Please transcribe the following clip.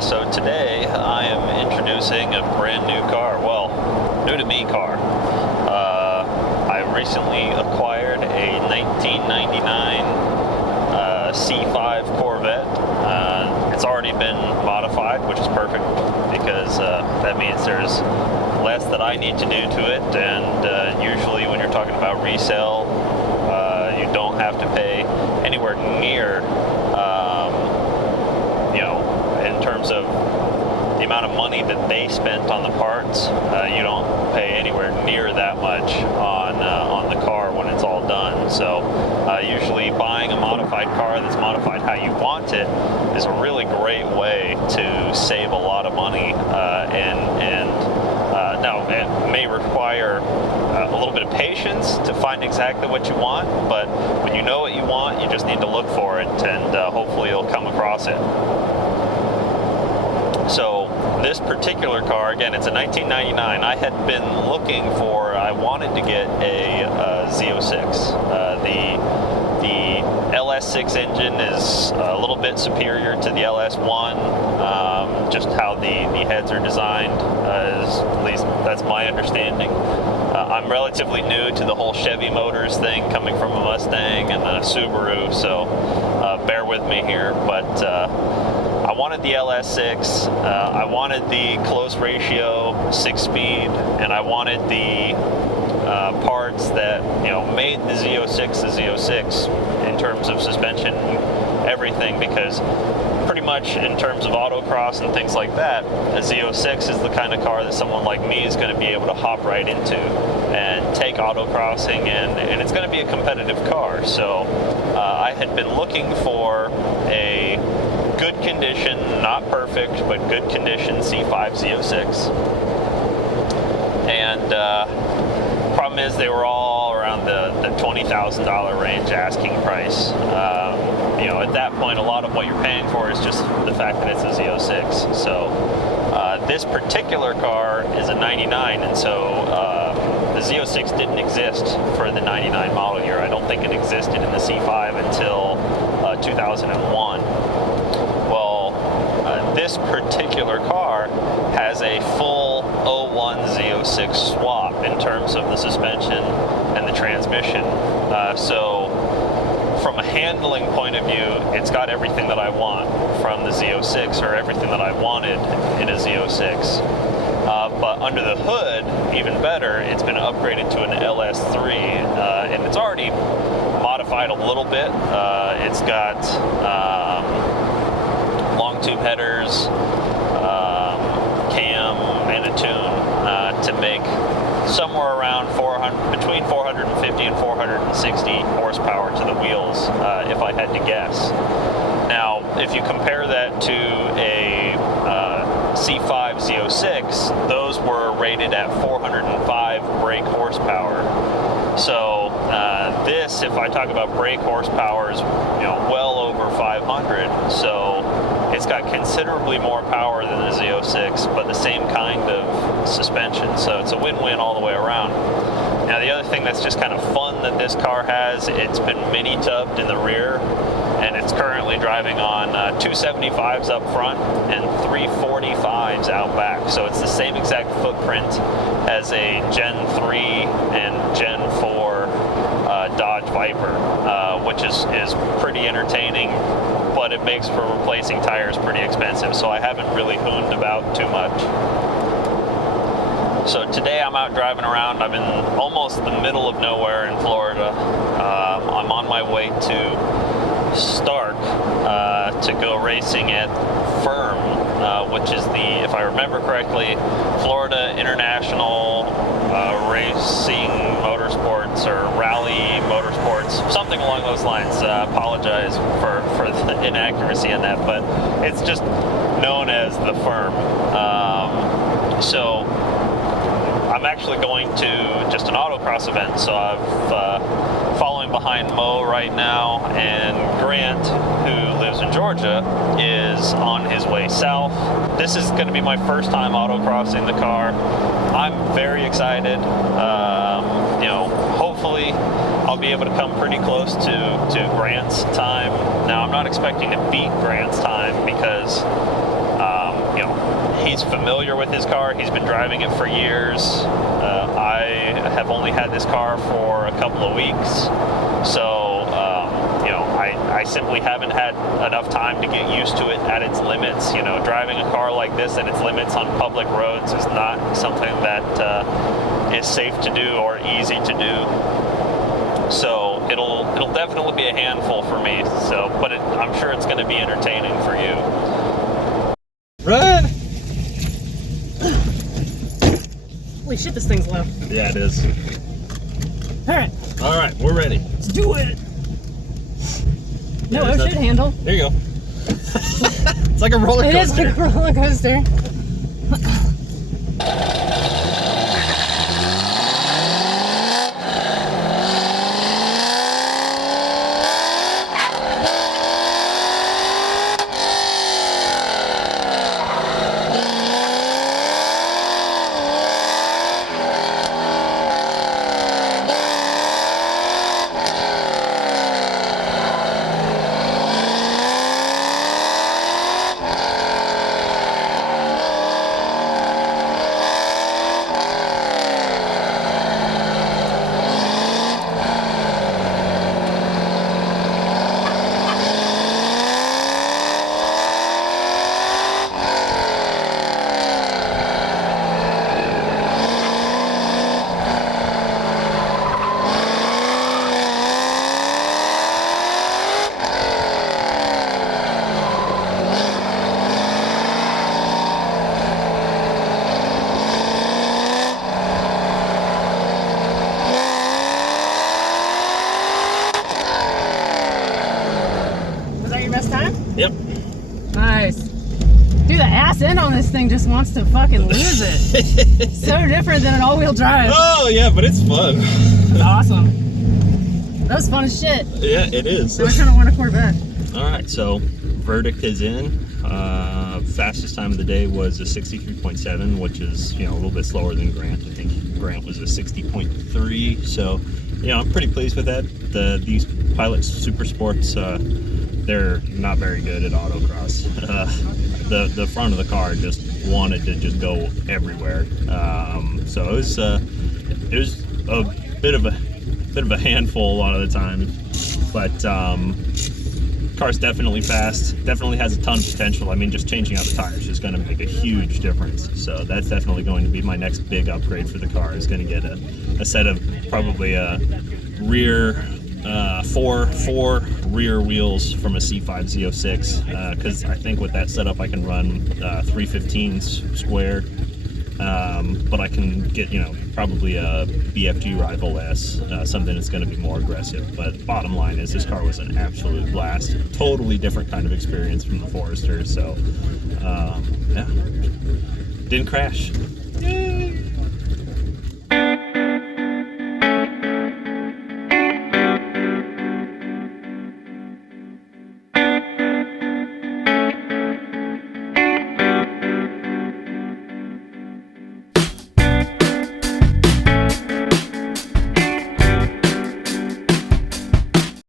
So today I am introducing a brand new car, well, new to me car. I recently acquired a 1999 C5 Corvette. It's already been modified, which is perfect because that means there's less that I need to do to it, and usually when you're talking about resale, you don't have to pay anywhere near in terms of the amount of money that they spent on the parts. You don't pay anywhere near that much on the car when it's all done. So usually buying a modified car that's modified how you want it is a really great way to save a lot of money, now it may require a little bit of patience to find exactly what you want, but when you know what you want, you just need to look for it, and hopefully you'll come across it. So this particular car, again, it's a 1999. I had been I wanted to get a Z06. The LS6 engine is a little bit superior to the LS1, just how the heads are designed, at least that's my understanding. I'm relatively new to the whole Chevy Motors thing, coming from a Mustang and a Subaru, so bear with me here, but I wanted the LS6, I wanted the close ratio 6-speed, and I wanted the parts that made the Z06 the Z06 in terms of suspension, everything, because pretty much in terms of autocross and things like that, a Z06 is the kind of car that someone like me is going to be able to hop right into and take autocrossing, and it's going to be a competitive car. So I had been looking for a good condition, not perfect, but good condition C5 Z06. And problem is they were all around the $20,000 range asking price. At that point, a lot of what you're paying for is just the fact that it's a Z06. So this particular car is a 99, and so the Z06 didn't exist for the 99 model year. I don't think it existed in the C5 until 2001. Well, this particular car has a full 01 Z06 swap in terms of the suspension and the transmission. So from a handling point of view, it's got everything that I want from the Z06, or everything that I wanted in a Z06. But under the hood, even better, it's been upgraded to an LS3, and it's already modified a little bit. It's got long tube headers, cam, and a tune to make somewhere around between 450 and 460 horsepower to the wheels, if I had to guess. Now, if you compare that to a C5 Z06, those were rated at 405 brake horsepower. So this, if I talk about brake horsepower, is well over 500. So it's got considerably more power than the Z06, but the same kind of suspension. So it's a win-win all the way around. Now, the other thing that's just kind of fun that this car has, it's been mini-tubbed in the rear, and it's currently driving on 275s up front and 345s out back. So it's the same exact footprint as a Gen 3 and Gen 4 Dodge Viper, which is pretty entertaining, but it makes for replacing tires pretty expensive, so I haven't really hooned about too much. So today I'm out driving around. I'm in almost the middle of nowhere in Florida. I'm on my way to Stark to go racing at Firm, which is the, if I remember correctly, Florida International Racing Motorsports, or Rally Motorsports, something along those lines. Apologize for the inaccuracy in that, but it's just known as the Firm. So I'm actually going to just an autocross event, so I'm following behind Mo right now, and Grant, who lives in Georgia, is on his way south. This is going to be my first time autocrossing the car. I'm very excited. Hopefully I'll be able to come pretty close to Grant's time. Now, I'm not expecting to beat Grant's time because he's familiar with his car. He's been driving it for years. I have only had this car for a couple of weeks, so you know, I simply haven't had enough time to get used to it at its limits. You know, driving a car like this at its limits on public roads is not something that is safe to do or easy to do. So it'll definitely be a handful for me. So, but I'm sure it's going to be entertaining for you. Run! Holy shit, this thing's low. Yeah, it is. Alright, All right, we're ready. let's do it. No, There's it should that- handle. There you go. It's like a roller It is coaster. like a roller coaster. Was that your best time? Yep. Nice. Dude, the ass end on this thing just wants to fucking lose it. So different than an all-wheel drive. Oh yeah, but it's fun. It's awesome. That was fun as shit. Yeah, it is. So I kind of want a Corvette. All right, so verdict is in. Fastest time of the day was a 63.7, which is, you know, a little bit slower than Grant. I think Grant was a 60.3. So, you know, I'm pretty pleased with that. These Pilot Super Sports, they're not very good at autocross. The front of the car just wanted to just go everywhere. So it was a bit of a handful a lot of the time, but car's definitely fast, definitely has a ton of potential. I mean, just changing out the tires is going to make a huge difference. So that's definitely going to be my next big upgrade for the car, is going to get a set of probably a rear four rear wheels from a C5 Z06, because I think with that setup I can run 315s square, but I can get, you know, probably a BFG Rival S, something that's going to be more aggressive. But bottom line is, this car was an absolute blast. Totally different kind of experience from the Forester. So yeah, didn't crash. Yay!